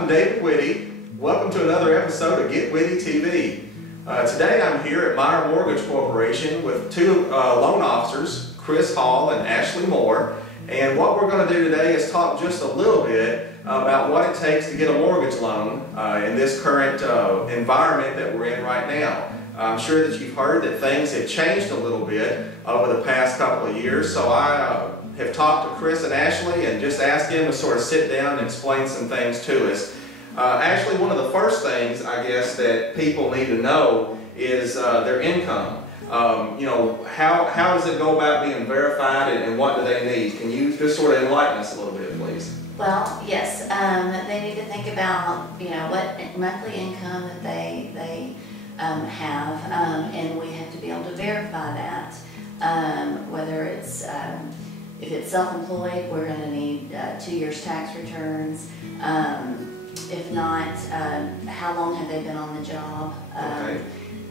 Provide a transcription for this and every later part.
I'm David Whitty. Welcome to another episode of Get Whitty TV. Today I'm here at Meyer Mortgage Corporation with two loan officers, Chris Hall and Ashley Moore. And what we're going to do today is talk just a little bit about what it takes to get a mortgage loan in this current environment that we're in right now. I'm sure that you've heard that things have changed a little bit over the past couple of years, so I have talked to Chris and Ashley and just asked them to sort of sit down and explain some things to us. Ashley, one of the first things I guess that people need to know is their income. You know, how does it go about being verified and what do they need? Can you just sort of enlighten us a little bit, please? Well, yes, they need to think about, you know, what monthly income that they have, and we have to be able to verify that. Whether it's, if it's self-employed, we're going to need 2 years tax returns. If not, how long have they been on the job? Okay.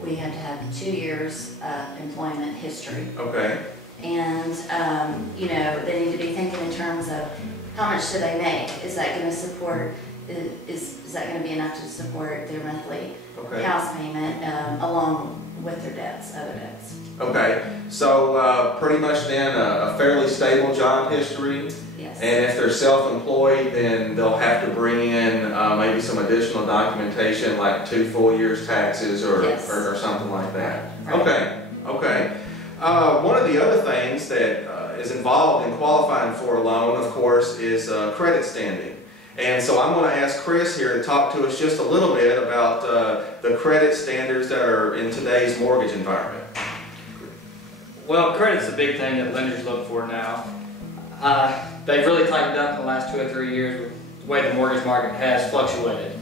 We have to have 2 years employment history. Okay. And, you know, they need to be thinking in terms of how much do they make? Is that going to support, is that going to be enough to support their monthly house payment along with their debts, other debts? Okay, so pretty much then a fairly stable job history. Yes. And if they're self-employed, then they'll have to bring in maybe some additional documentation like 2 full years taxes or, yes, or something like that. Right. Okay, okay. One of the other things that is involved in qualifying for a loan, of course, is credit standing. And so I'm going to ask Chris here to talk to us just a little bit about the credit standards that are in today's mortgage environment. Well, credit's a big thing that lenders look for now. They've really tightened up in the last 2 or 3 years with the way the mortgage market has fluctuated.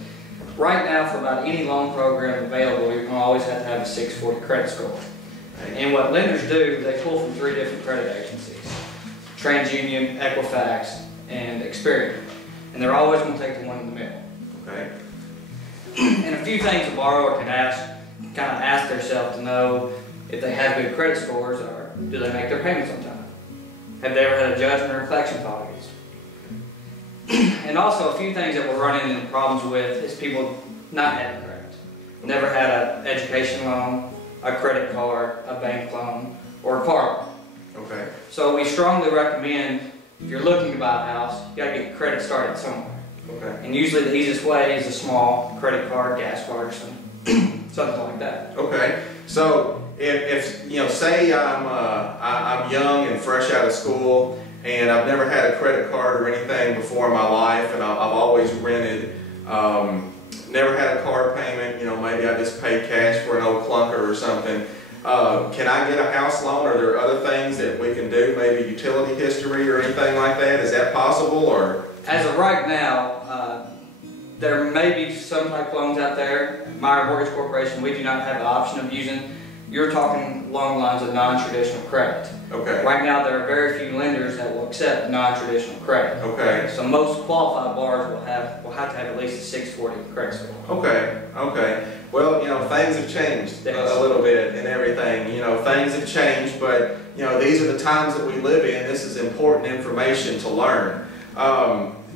Right now, for about any loan program available, you're going to always have to have a 640 credit score. And what lenders do, they pull from 3 different credit agencies: TransUnion, Equifax, and Experian. And they're always going to take the one in the middle. Okay. And a few things a borrower can ask themselves to know if they have good credit scores are, do they make their payments on time? Have they ever had a judgment or collection file against them? And also a few things that we're running into problems with is people not having credit. Never had an education loan, a credit card, a bank loan, or a car loan. Okay. So we strongly recommend, if you're looking to buy a house, you got to get credit started somewhere. Okay. And usually the easiest way is a small credit card, gas card, or something like that. Okay. So if you know, say I'm young and fresh out of school, and I've never had a credit card or anything before in my life, and I've always rented, never had a card payment. You know, maybe I just paid cash for an old clunker or something. Can I get a house loan? Are there other things that we can do? Maybe utility history or anything like that? Is that possible? Or as of right now, there may be some type of loans out there. Meyer Mortgage Corporation, we do not have the option of using. You're talking along the lines of non-traditional credit. Okay. Right now, there are very few lenders that will accept non-traditional credit. Okay. So most qualified borrowers will have to have at least a 640 credit score. Okay. Okay. Well, you know, things have changed a little bit and everything. You know, things have changed, but you know, these are the times that we live in. This is important information to learn.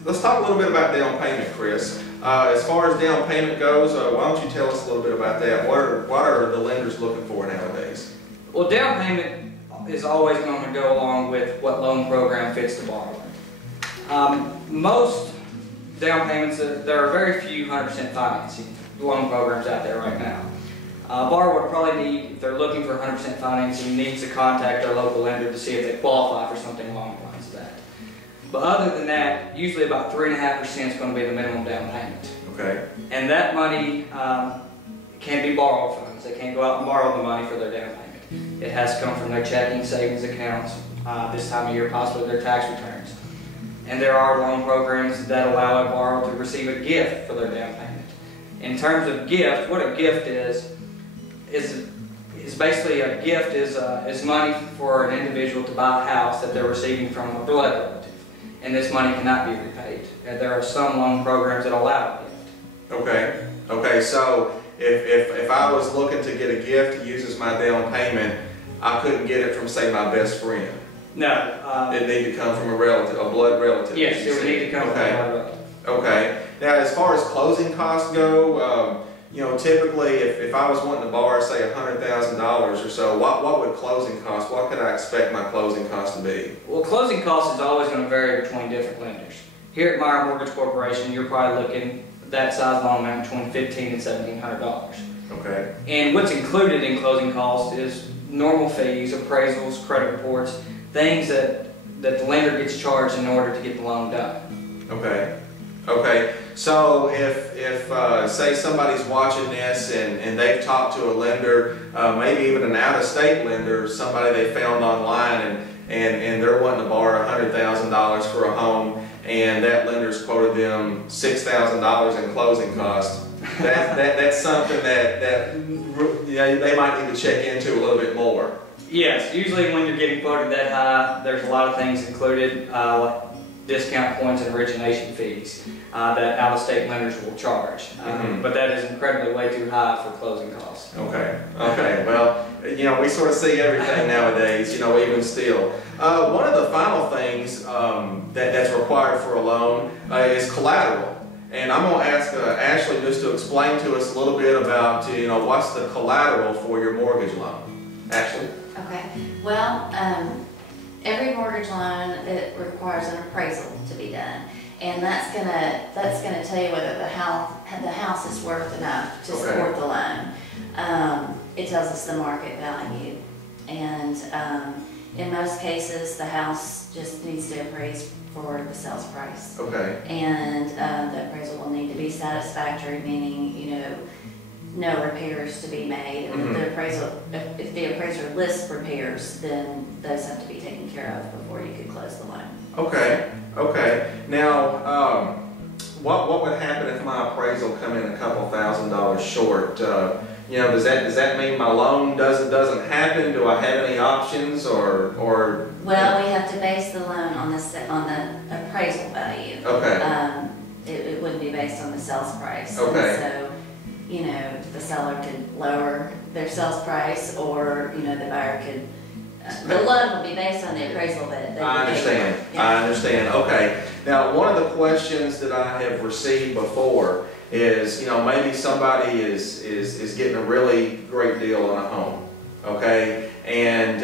Let's talk a little bit about down payment, Chris. As far as down payment goes, why don't you tell us a little bit about that? What are the lenders looking for nowadays? Well, down payment is always going to go along with what loan program fits the borrower. Most down payments, there are very few 100% financing loan programs out there right now. A borrower would probably need, if they're looking for 100% financing, needs to contact their local lender to see if they qualify for something along the lines of that. But other than that, usually about 3.5% is going to be the minimum down payment. Okay. And that money can be borrowed funds. They can't go out and borrow the money for their down payment. It has to come from their checking, savings accounts, this time of year possibly their tax returns. And there are loan programs that allow a borrower to receive a gift for their down payment. In terms of gift, what a gift is basically a gift is money for an individual to buy a house that they're receiving from a blood relative. And this money cannot be repaid. And there are some loan programs that allow a gift. Okay. Okay, so if I was looking to get a gift to use as my down payment, I couldn't get it from, say, my best friend. No. It need to come from a relative, a blood relative. Yes, it would need to come from a blood relative. Okay. Now, as far as closing costs go, typically if I was wanting to borrow, say, $100,000 or so, what would closing costs, what could I expect my closing costs to be? Well, closing costs is always going to vary between different lenders. Here at Meyer Mortgage Corporation, you're probably looking at that size loan amount between $1,500 and $1,700. Okay. And what's included in closing costs is normal fees, appraisals, credit reports, things that the lender gets charged in order to get the loan done. Okay. Okay. So if say somebody's watching this and they've talked to a lender, maybe even an out-of-state lender, somebody they found online, and they're wanting to borrow $100,000 for a home, and that lender's quoted them $6,000 in closing costs, that's something that they might need to check into a little bit more. Yes, usually when you're getting quoted that high, there's a lot of things included, like discount points and origination fees that out-of-state lenders will charge. But that is incredibly way too high for closing costs. Okay. Okay. Well, we sort of see everything nowadays, even still. One of the final things that's required for a loan is collateral. And I'm going to ask Ashley just to explain to us a little bit about, what's the collateral for your mortgage loan. Ashley? Okay. Well, every mortgage loan, it requires an appraisal to be done, and that's gonna tell you whether the house is worth enough to support the loan. It tells us the market value, and in most cases, the house just needs to appraise for the sales price. Okay. And the appraisal will need to be satisfactory, meaning no repairs to be made. And if the appraiser lists repairs, then those have to be taken care of before you could close the loan. Okay. Okay. Now, what would happen if my appraisal come in a couple $1,000s short? Does that mean my loan doesn't happen? Do I have any options or? Well, we have to base the loan on the appraisal value. Okay. It wouldn't be based on the sales price. Okay. And so, the seller could lower their sales price, or the buyer could. The loan would be based on the appraisal that they I understand. Yeah. I understand. Okay. Now, one of the questions that I have received before is, maybe somebody is getting a really great deal on a home, okay? And,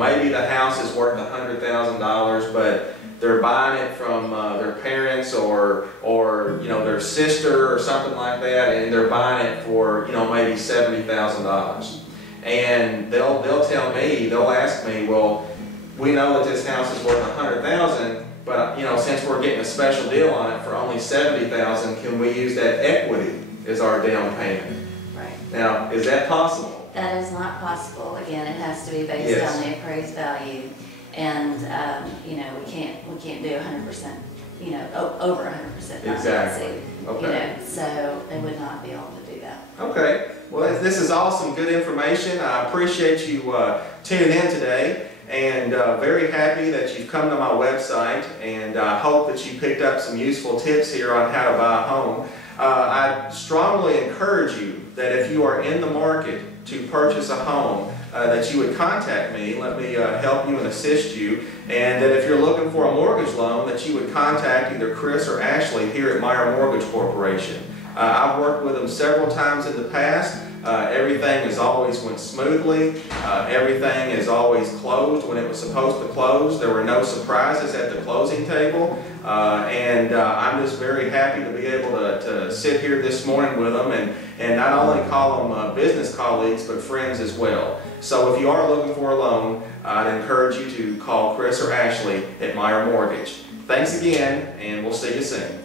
maybe the house is worth $100,000, but they're buying it from their parents or their sister or something like that, and they're buying it for, maybe $70,000. And they'll tell me, they'll ask me, well, we know that this house is worth $100,000, but since we're getting a special deal on it for only $70,000, can we use that equity as our down payment? Right. Now, is that possible? That is not possible. Again, it has to be based on the appraised value, and we can't do 100%. Over 100% financing. Exactly. Okay. So they would not be able to do that. Okay. Well, this is awesome, good information. I appreciate you tuning in today, and very happy that you've come to my website, and I hope that you picked up some useful tips here on how to buy a home. I strongly encourage you that if you are in the market to purchase a home, that you would contact me. Let me help you and assist you. And that if you're looking for a mortgage loan, that you would contact either Chris or Ashley here at Meyer Mortgage Corporation. I've worked with them several times in the past. Everything has always went smoothly. Everything is always closed when it was supposed to close. There were no surprises at the closing table. And I'm just very happy to be able to sit here this morning with them and not only call them business colleagues, but friends as well. So if you are looking for a loan, I'd encourage you to call Chris or Ashley at Meyer Mortgage. Thanks again, and we'll see you soon.